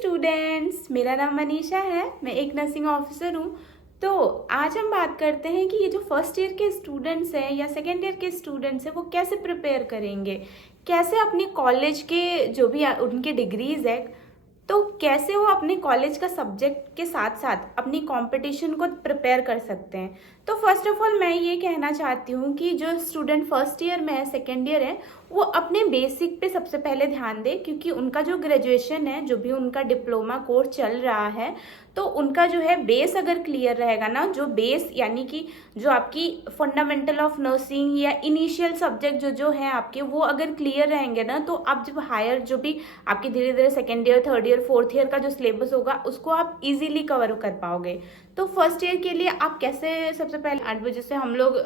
Students, मेरा नाम मनीषा है। मैं एक नर्सिंग ऑफिसर हूँ। तो आज हम बात करते हैं कि ये जो फर्स्ट ईयर के स्टूडेंट्स हैं या सेकेंड ईयर के स्टूडेंट्स हैं वो कैसे प्रिपेयर करेंगे, कैसे अपनी कॉलेज के जो भी उनके डिग्रीज है तो कैसे वो अपने कॉलेज का सब्जेक्ट के साथ साथ अपनी कंपटीशन को प्रिपेयर कर सकते हैं। तो फर्स्ट ऑफ ऑल मैं ये कहना चाहती हूँ कि जो स्टूडेंट फर्स्ट ईयर में है, सेकेंड ईयर है, वो अपने बेसिक पे सबसे पहले ध्यान दे, क्योंकि उनका जो ग्रेजुएशन है, जो भी उनका डिप्लोमा कोर्स चल रहा है, तो उनका जो है बेस अगर क्लियर रहेगा ना, जो बेस यानी कि जो आपकी फंडामेंटल ऑफ नर्सिंग या इनिशियल सब्जेक्ट जो जो है आपके, वो अगर क्लियर रहेंगे ना, तो आप जब हायर जो भी आपकी धीरे धीरे second year, third year, fourth year का जो सिलेबस होगा उसको आप इजीली कवर कर पाओगे। तो फर्स्ट ईयर के लिए आप कैसे, सबसे पहले 8 बजे से हम लोग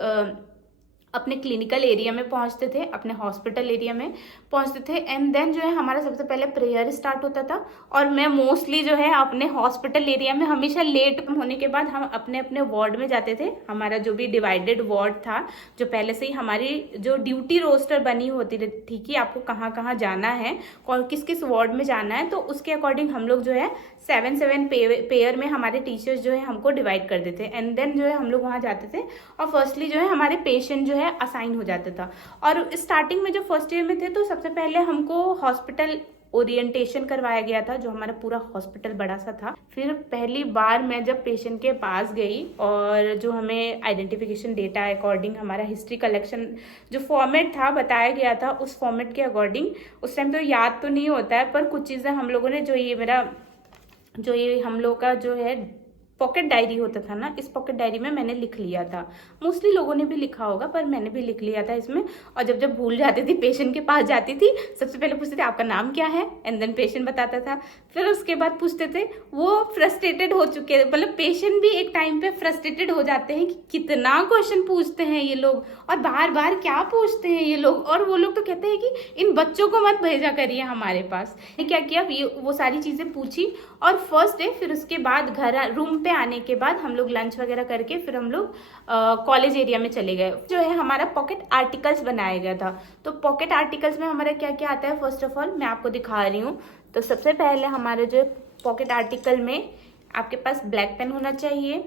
अपने क्लिनिकल एरिया में पहुंचते थे, अपने हॉस्पिटल एरिया में पहुंचते थे, एंड देन जो है हमारा सबसे पहले प्रेयर स्टार्ट होता था। और मैं मोस्टली जो है अपने हॉस्पिटल एरिया में हमेशा लेट होने के बाद हम अपने अपने वार्ड में जाते थे। हमारा जो भी डिवाइडेड वार्ड था, जो पहले से ही हमारी जो ड्यूटी रोस्टर बनी होती थी कि आपको कहाँ कहाँ जाना है, कौन किस किस वार्ड में जाना है, तो उसके अकॉर्डिंग हम लोग जो है 7 पेयर में हमारे टीचर्स जो है हमको डिवाइड कर देते, एंड देन जो है हम लोग वहाँ जाते थे और फर्स्टली जो है हमारे पेशेंट जो है असाइन हो जाता था। और स्टार्टिंग में जब फर्स्ट ईयर में थे तो सबसे पहले हमको हॉस्पिटल ओरिएंटेशन करवाया गया था, जो हमारा पूरा हॉस्पिटल बड़ा सा था। फिर पहली बार मैं जब पेशेंट के पास गई और जो हमें आइडेंटिफिकेशन डेटा अकॉर्डिंग हमारा हिस्ट्री कलेक्शन जो फॉर्मेट था बताया गया था, उस फॉर्मेट के अकॉर्डिंग उस टाइम तो याद तो नहीं होता है, पर कुछ चीज़ें हम लोगों ने जो ये हम लोग का जो है पॉकेट डायरी होता था ना, इस पॉकेट डायरी में मैंने लिख लिया था। मोस्टली लोगों ने भी लिखा होगा, पर मैंने भी लिख लिया था इसमें। और जब जब भूल जाती थी, पेशेंट के पास जाती थी, सबसे पहले पूछते थे आपका नाम क्या है, एंड देन पेशेंट बताता था। फिर उसके बाद पूछते थे, वो फ्रस्ट्रेटेड हो चुके, मतलब पेशेंट भी एक टाइम पे फ्रस्ट्रेटेड हो जाते हैं कि कितना क्वेश्चन पूछते हैं ये लोग और बार बार क्या पूछते हैं ये लोग। और वो लोग तो कहते हैं कि इन बच्चों को मत भेजा करिए हमारे पास। क्या किया, वो सारी चीजें पूछी और फर्स्ट डे, फिर उसके बाद घर रूम पे आने के बाद हम लोग लंच वगैरह करके फिर हम लोग कॉलेज एरिया में चले गए। जो है हमारा पॉकेट आर्टिकल्स बनाया गया था। तो पॉकेट आर्टिकल्स में हमारा क्या क्या आता है, फर्स्ट ऑफ ऑल मैं आपको दिखा रही हूँ। तो सबसे पहले हमारे जो पॉकेट आर्टिकल में आपके पास ब्लैक पेन होना चाहिए,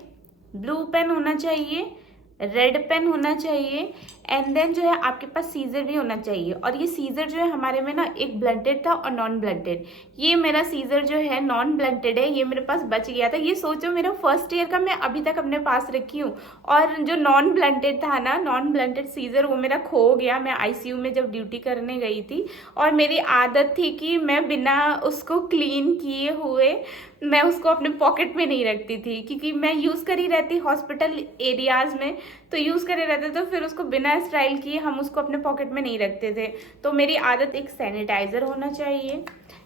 ब्लू पेन होना चाहिए, रेड पेन होना चाहिए, एंड देन जो है आपके पास सीजर भी होना चाहिए। और ये सीजर जो है हमारे में ना एक ब्लंटेड था और नॉन ब्लंटेड। ये मेरा सीजर जो है नॉन ब्लंटेड है, ये मेरे पास बच गया था। ये सोचो मेरा फर्स्ट ईयर का मैं अभी तक अपने पास रखी हूँ। और जो नॉन ब्लंटेड था ना, नॉन ब्लंटेड सीजर, वो मेरा खो गया। मैं आईसीयू में जब ड्यूटी करने गई थी और मेरी आदत थी कि मैं बिना उसको क्लीन किए हुए मैं उसको अपने पॉकेट में नहीं रखती थी, क्योंकि मैं यूज़ करी रहती हॉस्पिटल एरियाज में, तो यूज़ करे रहते तो फिर उसको बिना स्टाइल किए हम उसको अपने पॉकेट में नहीं रखते थे। तो मेरी आदत, एक सैनिटाइजर होना चाहिए,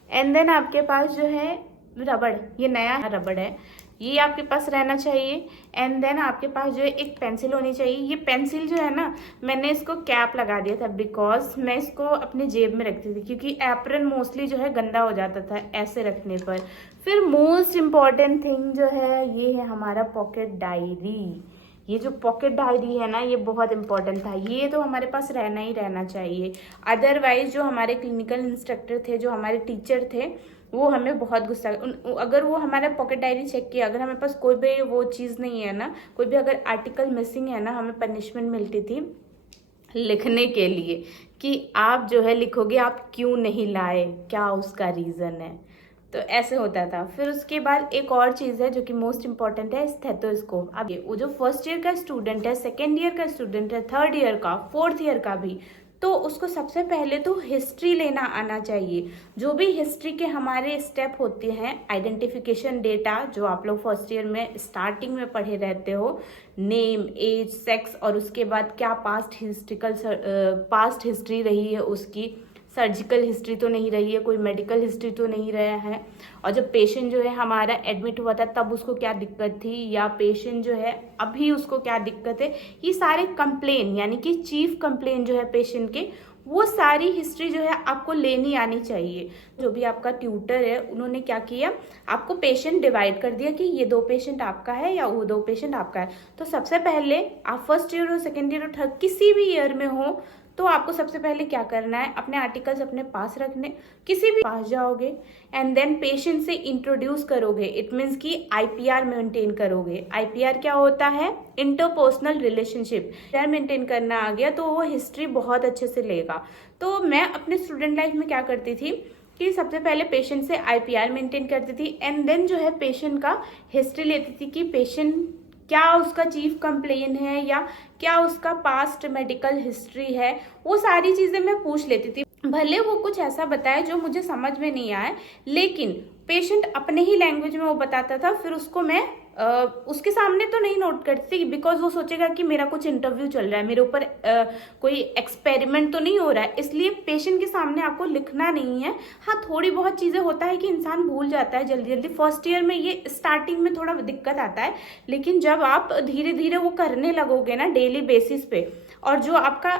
एंड देन आपके पास जो है रबड़, ये नया रबड़ है, ये आपके पास रहना चाहिए, एंड देन आपके पास जो है एक पेंसिल होनी चाहिए। ये पेंसिल जो है ना, मैंने इसको कैप लगा दिया था बिकॉज मैं इसको अपने जेब में रखती थी, क्योंकि एप्रन मोस्टली जो है गंदा हो जाता था ऐसे रखने पर। फिर मोस्ट इम्पॉर्टेंट थिंग जो है, ये है हमारा पॉकेट डायरी। ये जो पॉकेट डायरी है ना, ये बहुत इंपॉर्टेंट था, ये तो हमारे पास रहना ही रहना चाहिए। अदरवाइज जो हमारे क्लिनिकल इंस्ट्रक्टर थे, जो हमारे टीचर थे, वो हमें बहुत गुस्सा, अगर वो हमारा पॉकेट डायरी चेक किया, अगर हमारे पास कोई भी वो चीज़ नहीं है ना, कोई भी अगर आर्टिकल मिसिंग है ना, हमें पनिशमेंट मिलती थी लिखने के लिए कि आप जो है लिखोगे आप क्यों नहीं लाए, क्या उसका रीज़न है। तो ऐसे होता था। फिर उसके बाद एक और चीज़ है जो कि मोस्ट इंपॉर्टेंट है, स्टेथोस्कोप। अब वो जो फर्स्ट ईयर का स्टूडेंट है, सेकेंड ईयर का स्टूडेंट है, थर्ड ईयर का, फोर्थ ईयर का भी, तो उसको सबसे पहले तो हिस्ट्री लेना आना चाहिए। जो भी हिस्ट्री के हमारे स्टेप होते हैं, आइडेंटिफिकेशन डेटा, जो आप लोग फर्स्ट ईयर में स्टार्टिंग में पढ़े रहते हो, नेम, एज, सेक्स, और उसके बाद क्या पास्ट हिस्ट्री रही है उसकी, सर्जिकल हिस्ट्री तो नहीं रही है, कोई मेडिकल हिस्ट्री तो नहीं रहा है, और जब पेशेंट जो है हमारा एडमिट हुआ था तब उसको क्या दिक्कत थी, या पेशेंट जो है अभी उसको क्या दिक्कत है, ये सारे कंप्लेन यानी कि चीफ कंप्लेन जो है पेशेंट के, वो सारी हिस्ट्री जो है आपको लेनी आनी चाहिए। जो भी आपका ट्यूटर है, उन्होंने क्या किया, आपको पेशेंट डिवाइड कर दिया कि ये 2 पेशेंट आपका है या वो 2 पेशेंट आपका है। तो सबसे पहले आप फर्स्ट ईयर हो, सेकेंड ईयर हो, थर्ड, किसी भी ईयर में हो, तो आपको सबसे पहले क्या करना है, अपने आर्टिकल्स अपने पास रखने, किसी भी पास जाओगे एंड देन पेशेंट से इंट्रोड्यूस करोगे। इट मीन्स कि आईपीआर मेंटेन करोगे। आईपीआर क्या होता है, इंटरपर्सनल रिलेशनशिप। आईपीआर मेंटेन करना आ गया तो वो हिस्ट्री बहुत अच्छे से लेगा। तो मैं अपने स्टूडेंट लाइफ में क्या करती थी कि सबसे पहले पेशेंट से आईपीआर मेंटेन करती थी एंड देन जो है पेशेंट का हिस्ट्री लेती थी कि पेशेंट क्या उसका चीफ कंप्लेन है या क्या उसका पास्ट मेडिकल हिस्ट्री है, वो सारी चीजें मैं पूछ लेती थी। भले वो कुछ ऐसा बताए जो मुझे समझ में नहीं आए, लेकिन पेशेंट अपने ही लैंग्वेज में वो बताता था, फिर उसको मैं उसके सामने तो नहीं नोट करती थी, बिकॉज वो सोचेगा कि मेरा कुछ इंटरव्यू चल रहा है, मेरे ऊपर कोई एक्सपेरिमेंट तो नहीं हो रहा है, इसलिए पेशेंट के सामने आपको लिखना नहीं है। हाँ, थोड़ी बहुत चीजें होता है कि इंसान भूल जाता है जल्दी जल्दी। फर्स्ट ईयर में ये स्टार्टिंग में थोड़ा दिक्कत आता है, लेकिन जब आप धीरे धीरे वो करने लगोगे ना डेली बेसिस पे, और जो आपका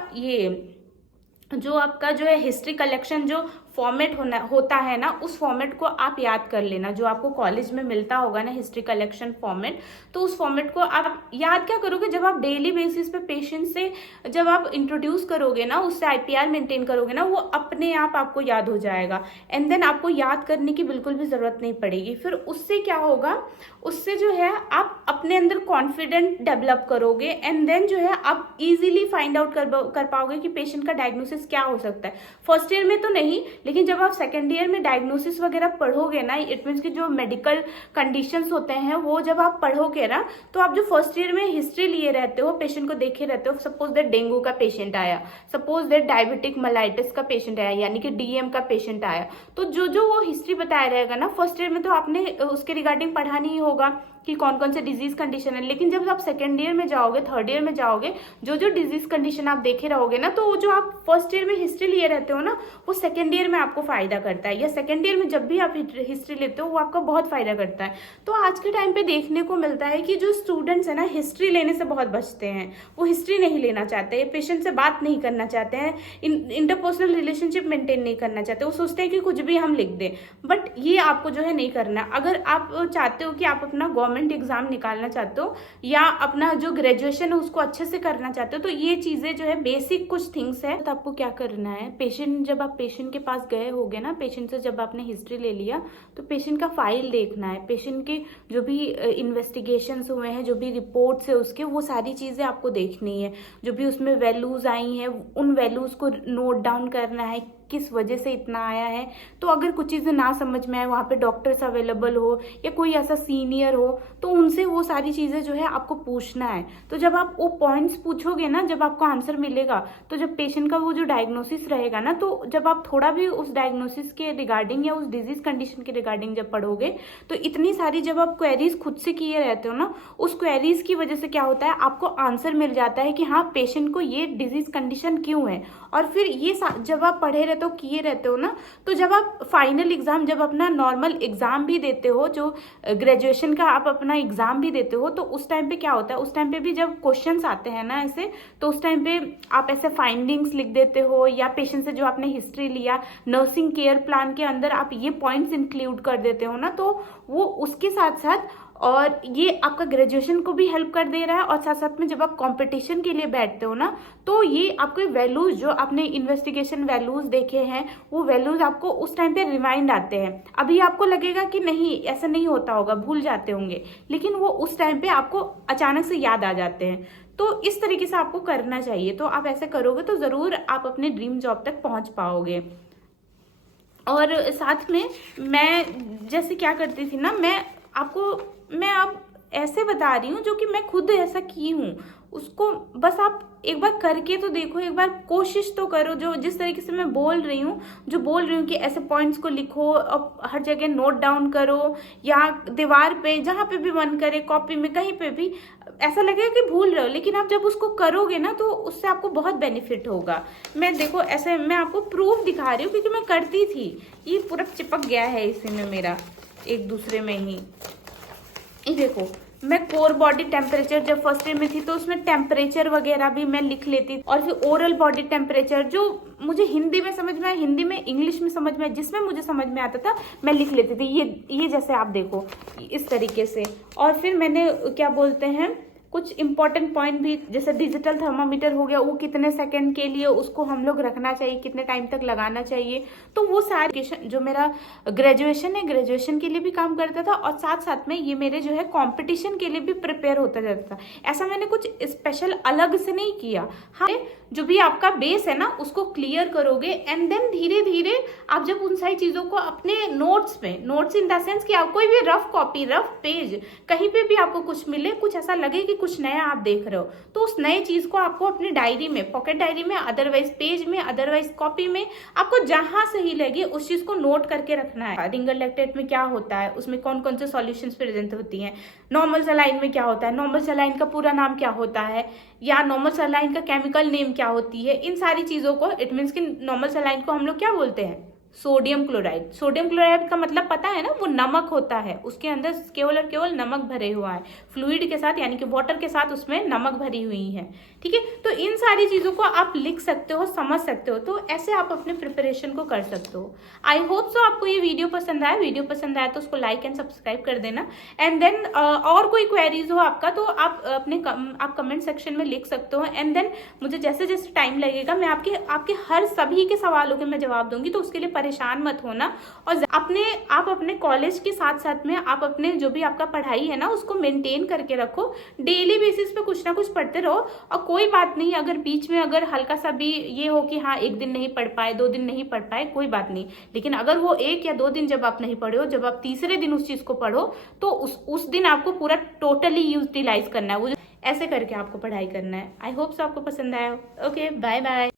जो है हिस्ट्री कलेक्शन जो फॉर्मेट होता है ना, उस फॉर्मेट को आप याद कर लेना, जो आपको कॉलेज में मिलता होगा ना हिस्ट्री कलेक्शन फॉर्मेट। तो उस फॉर्मेट को आप याद क्या करोगे, जब आप डेली बेसिस पे पेशेंट से जब आप इंट्रोड्यूस करोगे ना, उससे आईपीआर मेंटेन करोगे ना, वो अपने आप आपको याद हो जाएगा एंड देन आपको याद करने की बिल्कुल भी जरूरत नहीं पड़ेगी। फिर उससे क्या होगा, उससे जो है आप अपने अंदर कॉन्फिडेंट डेवलप करोगे एंड देन जो है आप इजीली फाइंड आउट कर पाओगे कि पेशेंट का डायग्नोसिस क्या हो सकता है। फर्स्ट ईयर में तो नहीं, लेकिन जब आप सेकेंड ईयर में डायग्नोसिस वगैरह पढ़ोगे ना, इट मीन्स कि जो मेडिकल कंडीशंस होते हैं वो जब आप पढ़ोगे ना, तो आप जो फर्स्ट ईयर में हिस्ट्री लिए रहते हो, पेशेंट को देखे रहते हो, सपोज दैट डेंगू का पेशेंट आया, सपोज दैट डायबिटिक मेलाइटिस का पेशेंट आया, यानी कि डीएम का पेशेंट आया, तो जो वो हिस्ट्री बताया रहेगा ना फर्स्ट ईयर में, तो आपने उसके रिगार्डिंग पढ़ा नहीं होगा कि कौन कौन से डिजीज कंडीशन है। लेकिन जब आप सेकेंड ईयर में जाओगे, थर्ड ईयर में जाओगे, जो डिजीज कंडीशन आप देखे रहोगे ना, तो वो जो आप फर्स्ट ईयर में हिस्ट्री लिए रहते हो ना, वो सेकेंड ईयर में आपको फायदा करता है, या सेकेंड ईयर में जब भी आप हिस्ट्री लेते हो वो आपका बहुत फायदा करता है। तो आज के टाइम पे देखने को मिलता है कि जो स्टूडेंट्स है ना, हिस्ट्री लेने से बहुत बचते हैं। वो हिस्ट्री नहीं लेना चाहते, पेशेंट से बात नहीं करना चाहते हैं, इंटरपर्सनल रिलेशनशिप मेंटेन नहीं करना चाहते, वो सोचते हैं कि कुछ भी हम लिख दें। बट ये आपको जो है नहीं करना। अगर आप चाहते हो कि आप अपना गवर्नमेंट एग्जाम निकालना चाहते हो या अपना जो ग्रेजुएशन है उसको अच्छे से करना चाहते हो, तो ये चीजें जो है बेसिक कुछ थिंग्स है। तो आपको क्या करना है, पेशेंट जब आप पेशेंट के पास गए होगे ना, पेशेंट से जब आपने हिस्ट्री ले लिया, तो पेशेंट का फाइल देखना है, पेशेंट के जो भी इन्वेस्टिगेशंस हुए हैं, जो भी रिपोर्ट्स है उसके, वो सारी चीजें आपको देखनी है। जो भी उसमें वैल्यूज आई हैं, उन वैल्यूज को नोट डाउन करना है, किस वजह से इतना आया है। तो अगर कुछ चीज़ें ना समझ में आए, वहाँ पे डॉक्टर्स अवेलेबल हो या कोई ऐसा सीनियर हो, तो उनसे वो सारी चीज़ें जो है आपको पूछना है। तो जब आप वो पॉइंट्स पूछोगे ना, जब आपको आंसर मिलेगा, तो जब पेशेंट का वो जो डायग्नोसिस रहेगा ना, तो जब आप थोड़ा भी उस डायग्नोसिस के रिगार्डिंग या उस डिजीज कंडीशन के रिगार्डिंग जब पढ़ोगे, तो इतनी सारी जब आप क्वेरीज खुद से किए रहते हो ना, उस क्वेरीज की वजह से क्या होता है, आपको आंसर मिल जाता है कि हाँ पेशेंट को ये डिजीज कंडीशन क्यों है। और फिर ये जब आप पढ़े रहते हो, किए रहते हो ना, तो जब आप फाइनल एग्जाम, जब अपना नॉर्मल एग्जाम भी देते हो, जो ग्रेजुएशन का आप अपना एग्जाम भी देते हो, तो उस टाइम पे क्या होता है, उस टाइम पे भी जब क्वेश्चंस आते हैं ना ऐसे, तो उस टाइम पे आप ऐसे फाइंडिंग्स लिख देते हो, या पेशेंट से जो आपने हिस्ट्री लिया, नर्सिंग केयर प्लान के अंदर आप ये पॉइंट्स इंक्लूड कर देते हो ना, तो वो उसके साथ साथ, और ये आपका ग्रेजुएशन को भी हेल्प कर दे रहा है, और साथ साथ में जब आप कंपटीशन के लिए बैठते हो ना, तो ये आपके वैल्यूज, जो आपने इन्वेस्टिगेशन वैल्यूज देखे हैं, वो वैल्यूज आपको उस टाइम पे रिमाइंड आते हैं। अभी आपको लगेगा कि नहीं, ऐसा नहीं होता होगा, भूल जाते होंगे, लेकिन वो उस टाइम पे आपको अचानक से याद आ जाते हैं। तो इस तरीके से आपको करना चाहिए। तो आप ऐसे करोगे तो जरूर आप अपने ड्रीम जॉब तक पहुंच पाओगे। और साथ में मैं जैसे क्या करती थी ना, मैं अब ऐसे बता रही हूँ जो कि मैं खुद ऐसा की हूँ, उसको बस आप एक बार करके तो देखो, एक बार कोशिश तो करो। जो जिस तरीके से मैं बोल रही हूँ कि ऐसे पॉइंट्स को लिखो और हर जगह नोट डाउन करो, या दीवार पे जहाँ पे भी मन करे, कॉपी में, कहीं पे भी, ऐसा लगेगा कि भूल रहे हो, लेकिन आप जब उसको करोगे ना, तो उससे आपको बहुत बेनिफिट होगा। मैं देखो ऐसे मैं आपको प्रूफ दिखा रही हूँ, क्योंकि मैं करती थी। ये पूरा चिपक गया है इसी में मेरा, एक दूसरे में ही। ये देखो, मैं कोर बॉडी टेम्परेचर जब फर्स्ट ईयर में थी, तो उसमें टेम्परेचर वगैरह भी मैं लिख लेती। और फिर ओरल बॉडी टेम्परेचर, जो मुझे हिंदी में समझ में आया, हिंदी में, इंग्लिश में समझ में आया, जिसमें मुझे समझ में आता था मैं लिख लेती थी। ये जैसे आप देखो इस तरीके से। और फिर मैंने क्या बोलते हैं, कुछ इंपॉर्टेंट पॉइंट भी, जैसे डिजिटल थर्मामीटर हो गया, वो कितने सेकंड के लिए उसको हम लोग रखना चाहिए, कितने टाइम तक लगाना चाहिए। तो वो सारी जो मेरा ग्रेजुएशन है, ग्रेजुएशन के लिए भी काम करता था और साथ साथ में ये मेरे जो है कंपटीशन के लिए भी प्रिपेयर होता जाता था। ऐसा मैंने कुछ स्पेशल अलग से नहीं किया। हाँ, जो भी आपका बेस है ना उसको क्लियर करोगे एंड देन धीरे धीरे आप जब उन सारी चीजों को अपने नोट्स में, नोट्स इन द सेंस कि आप कोई भी रफ कॉपी, रफ पेज, कहीं पे भी आपको कुछ मिले, कुछ ऐसा लगे कि कुछ नया आप देख रहे हो, तो उस नए चीज को आपको अपनी डायरी में, पॉकेट डायरी में, अदरवाइज पेज में, अदरवाइज कॉपी में, आपको जहां सही लगे उस चीज को नोट करके रखना है। रिंगर लैक्टेट में क्या होता है, उसमें कौन कौन से सॉल्यूशंस प्रेजेंट होती हैं, नॉर्मल सलाइन में क्या होता है, नॉर्मल सलाइन का पूरा नाम क्या होता है, या नॉर्मल सलाइन का केमिकल नेम क्या होती है, इन सारी चीजों को, इट मीन्स कि नॉर्मल सलाइन को हम लोग क्या बोलते हैं, सोडियम क्लोराइड। सोडियम क्लोराइड का मतलब पता है ना, वो नमक होता है, उसके अंदर केवल और केवल नमक भरे हुआ है, फ्लूइड के साथ यानी कि वाटर के साथ उसमें नमक भरी हुई है। ठीक है, तो इन सारी चीजों को आप लिख सकते हो, समझ सकते हो, तो ऐसे आप अपने प्रिपरेशन को कर सकते हो। आई होप सो आपको ये वीडियो पसंद आया। वीडियो पसंद आया तो उसको लाइक एंड सब्सक्राइब कर देना। एंड देन और कोई क्वेरीज हो आपका तो आप अपने आप कमेंट सेक्शन में लिख सकते हो। एंड देन मुझे जैसे जैसे टाइम लगेगा मैं आपके हर सभी के सवालों के मैं जवाब दूंगी, तो उसके लिए परेशान मत होना। और आप अपने कॉलेज के साथ साथ में आप अपने जो भी आपका पढ़ाई है ना उसको मेंटेन करके रखो। डेली बेसिस पे कुछ ना कुछ पढ़ते रहो। और कोई बात नहीं, अगर बीच में अगर हल्का सा भी ये हो कि हाँ एक दिन नहीं पढ़ पाए, 2 दिन नहीं पढ़ पाए, कोई बात नहीं, लेकिन अगर वो 1 या 2 दिन जब आप नहीं पढ़े हो, जब आप तीसरे दिन उस चीज को पढ़ो तो उस दिन आपको पूरा टोटली यूटिलाइज करना है। वो ऐसे करके आपको पढ़ाई करना है। आई होप सो आपको पसंद आया। Okay, bye bye.